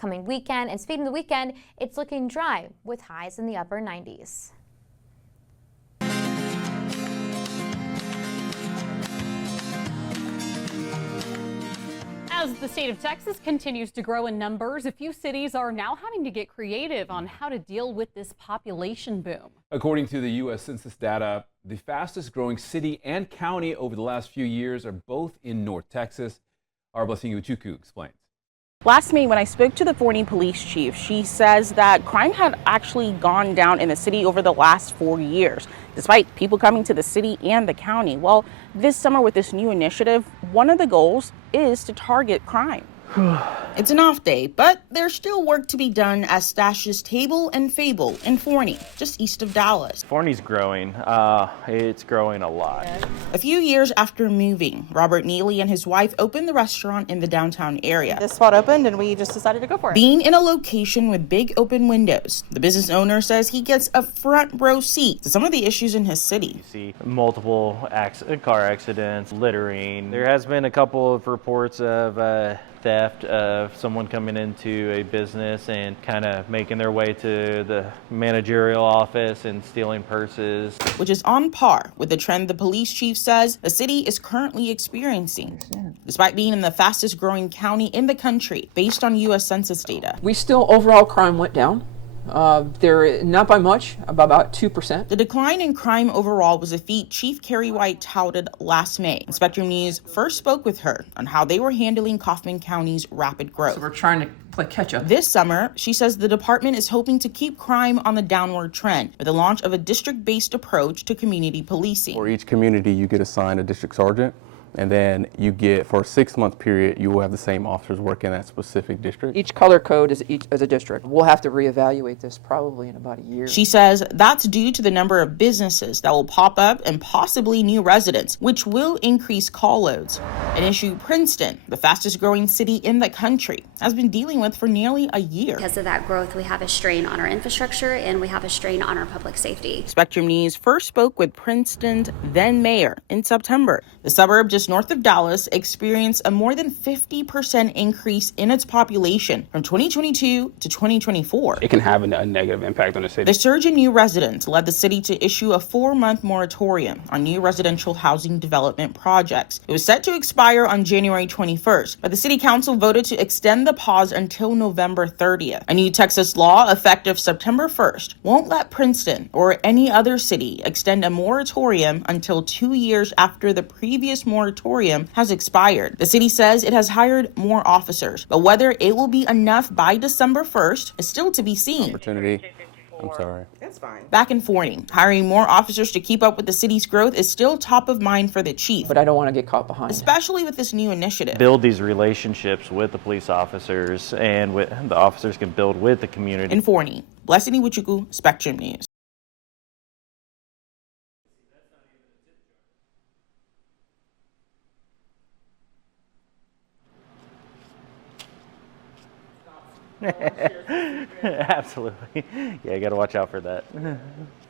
upcoming weekend. And speaking of the weekend, it's looking dry with highs in the upper 90s. As the state of Texas continues to grow in numbers, a few cities are now having to get creative on how to deal with this population boom. According to the U.S. Census data, the fastest growing city and county over the last few years are both in North Texas. Our Blessing Uchuku explains. Last May, when I spoke to the Forney police chief, she says that crime had actually gone down in the city over the last 4 years, despite people coming to the city and the county. Well, this summer with this new initiative, one of the goals is to target crime. It's an off day, but there's still work to be done at Stash's Table and Fable in Forney, just east of Dallas. Forney's growing. It's growing a lot. A few years after moving, Robert Neely and his wife opened the restaurant in the downtown area. This spot opened and we just decided to go for it. Being in a location with big open windows, the business owner says he gets a front row seat to some of the issues in his city. You see multiple car accidents, littering. There has been a couple of reports of theft of someone coming into a business and kind of making their way to the managerial office and stealing purses. Which is on par with the trend the police chief says the city is currently experiencing, despite being in the fastest growing county in the country based on U.S. Census data. Overall crime went down. Not by much, about 2%. The decline in crime overall was a feat Chief Carrie White touted last May. Spectrum News first spoke with her on how they were handling Kaufman County's rapid growth. So we're trying to play catch up. This summer, she says the department is hoping to keep crime on the downward trend with the launch of a district-based approach to community policing. For each community, you get assigned a district sergeant. And then you get, for a 6-month period, you will have the same officers work in that specific district. Each color code is a district. We'll have to reevaluate this probably in about a year. She says that's due to the number of businesses that will pop up and possibly new residents, which will increase call loads. An issue Princeton, the fastest growing city in the country, has been dealing with for nearly a year. Because of that growth, we have a strain on our infrastructure and we have a strain on our public safety. Spectrum News first spoke with Princeton's then mayor in September. The suburb just north of Dallas experienced a more than 50% increase in its population from 2022 to 2024. It can have a negative impact on the city. The surge in new residents led the city to issue a 4-month moratorium on new residential housing development projects. It was set to expire on January 21st, but the city council voted to extend the pause until November 30th. A new Texas law effective September 1st won't let Princeton or any other city extend a moratorium until 2 years after the previous moratorium has expired. The city says it has hired more officers, but whether it will be enough by December 1st is still to be seen. I'm sorry. That's fine. Back in Forney, hiring more officers to keep up with the city's growth is still top of mind for the chief. But I don't want to get caught behind. Especially with this new initiative. Build these relationships with the police officers and the officers can build with the community. In Forney, Blessing Iwuchukwu, Spectrum News. Absolutely. Yeah, you got to watch out for that.